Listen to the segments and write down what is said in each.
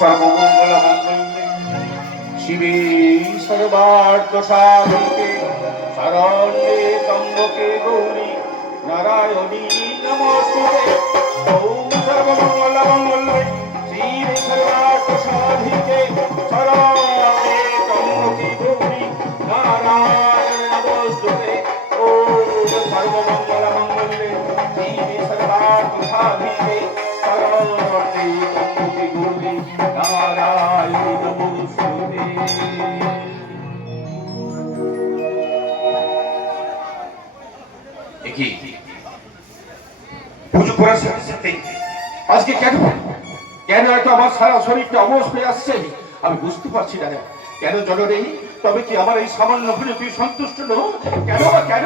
সর্বমঙ্গল মঙ্গলে শিবে সর্বার্থ সাধকে শরণ্যে ত্রম্বকে গৌরী নারায়ণী নমস্তুতে ওম সর্বমঙ্গল মঙ্গলে শিবে সর্বার্থ সাধিকে শরণ্যে ত্রম্বকে গৌরী নারায়ণী নমস্তুতে ওম সর্বমঙ্গল মঙ্গলে শিবে সর্বার্থ নারায়ণী পুজো করার সাথে সাথে আজকে কেন? কেন এত আমার সারা শরীরটা অবশ হয়ে আসছে? আমি বুঝতে পারছি না কেন জনরে তবে কি আমার এই সামান্য পুজো তুই সন্তুষ্ট নো কেন বা কেন?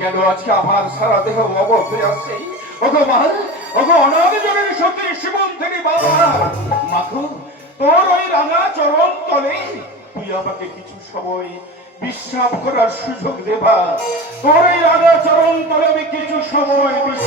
কেন আজকে আমার সারা দেহ অবশ হয়ে আসছে? ওগো মা তোর ওই রাঙা চরণ তলে। তুই আমাকে কিছু সময় বিশ্রাম করার সুযোগ দেবা। তোর এই রাঙা চরণ তলে আমি কিছু সময় করি।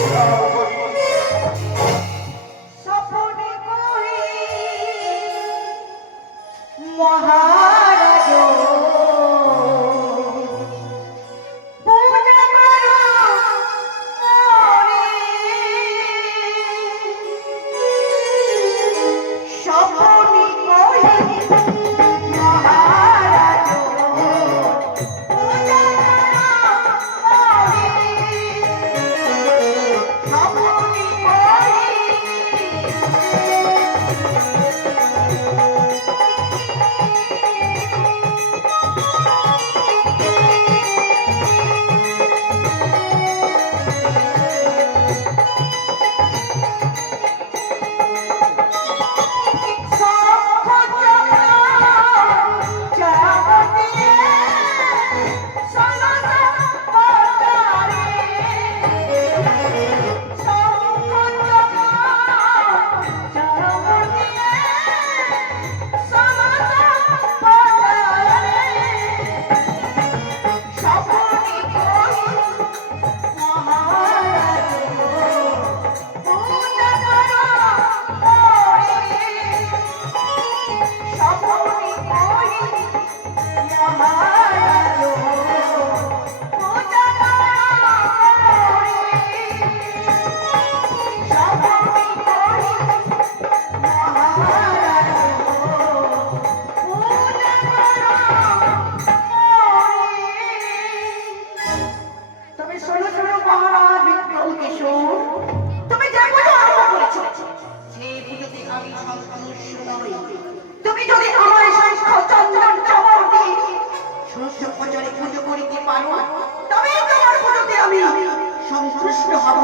সন্তুষ্ট হব।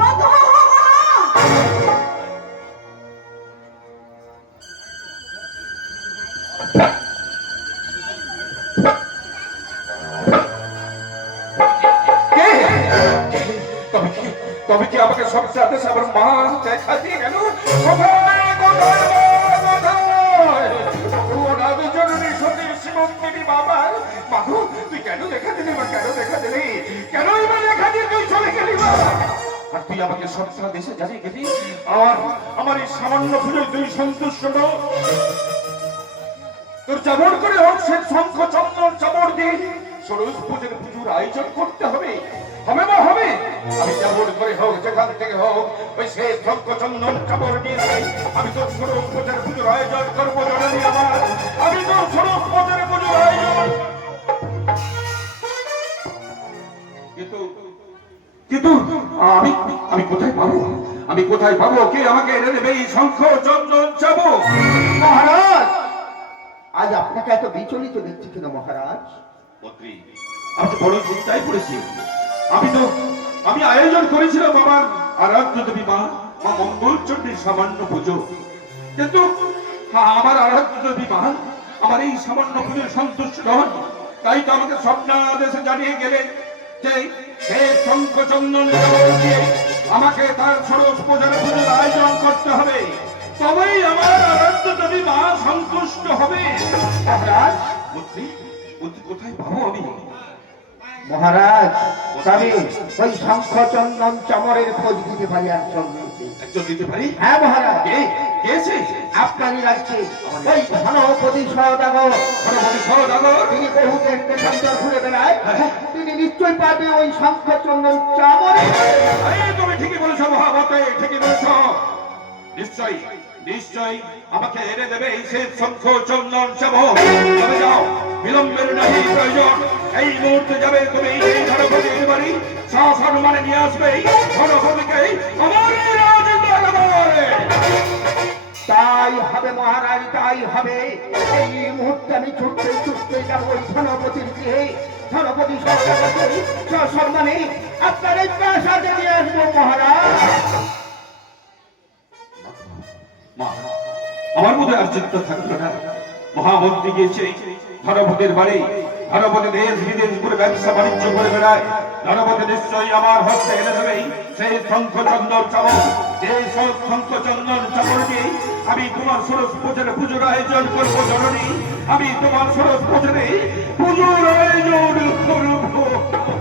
নতুবা হব না। তবে কি আমাকে সব সাথে আমার মা চাই দিয়ে গেল? আমাকে সবসারা দেশে জানিয়ে গেলি আমার আমার এই সামান্য পুজোয় তুই সন্তুষ্ট নও তোর চাবড় করে হোক সে শঙ্খ চন্দন চাবড় দিয়ে, সরোজ পুজোর পুজোর আয়োজন করতে হবে। হবে না হবে? আমি চাবড় করে হোক, যেখান থেকে হোক, ওই সে শঙ্খ চন্দন চাবড় দিয়ে আমি তো সরোজ পুজোর পুজোর আয়োজন করব জননী আমার। আমি তোর সরোজ পুজোর পুজোর আয়োজন কিন্তু আমি আমি কোথায় পাবো? আমি কোথায় পাবো? কে আমাকে এনে দেবে এই শঙ্খ চন্দন চাবো মহারাজ! আজ আপনাকে এত বিচলিত দেখছি কেন মহারাজ? মন্ত্রী আমি বড় চিন্তায় পড়েছি। আমি তো আমি আয়োজন করেছিলাম আমার আরাধ্য দেবী মা মা মঙ্গলচণ্ডীর সামান্য পুজো। কিন্তু আমার আরাধ্য দেবী মা আমার এই সামান্য পুজোর সন্তুষ্ট নন। তাই তো আমাকে স্বপ্নাদেশে জানিয়ে গেলে যে সে শঙ্খ চন্দন জল দিয়ে আমাকে তার ষোড়শ পূজার পুজোর আয়োজন করতে হবে। তবেই আমার আরাধ্য দেবী মা সন্তুষ্ট হবে। মহারাজ মন্ত্রী কোথায় পাবো আমি? মহারাজ তবে ওই শঙ্খ চন্দন চামরের খোঁজ দিতে পারি আর একজন দিতে পারি? হ্যাঁ মহারাজ। কে? এসে আপনারই রাজ্যে। ওই ধনপতি সদাগর ধনপতি সওদাগর তিনি বহুদের দেশান্তর ঘুরে বেড়ায়। হ্যাঁ। তিনি নিশ্চয়ই পারবে ওই শঙ্খচন্দন চামরে তুমি ঠিকই বলেছ মহামতে ঠিকই বলেছ। নিশ্চয়ই নিশ্চয়ই আমাকে এনে দেবে এই সে শঙ্খ চন্দন চাব তবে যাও বিলম্বের নাহি প্রয়োজন। এই মুহূর্তে যাবে তুমি এই ধনপতির বাড়ি সসম্মানে নিয়ে আসবে এই ধনপতিকে আমার তাই হবে মহারাজ, তাই হবে। এই মুহূর্তে আমি ছুটতে ছুটতে যাব ওই ধনপতির গৃহে। ধনপতি সদাগরকে সসম্মানে আপনার এই প্রাসাদে নিয়ে আসব, মহারাজ। আমার মধ্যে চিত্ত থাকল না। মহামন্ত্রী গিয়েছে, ধনপতির বাড়ি। ধনপতি দেশ বিদেশ করে ব্যবসা বাণিজ্য করে বেড়ায়। ধনপতি নিশ্চয়ই আমার হস্তে এনে দেবে সেই শঙ্খ চন্দন চাবল এই সব শঙ্খ চন্দন চাবল দিয়ে আমি তোমার সরস ভোজনে পুজোর আয়োজন করব জননী। আমি তোমার সরস ভোজনে পুজোর আয়োজন করব।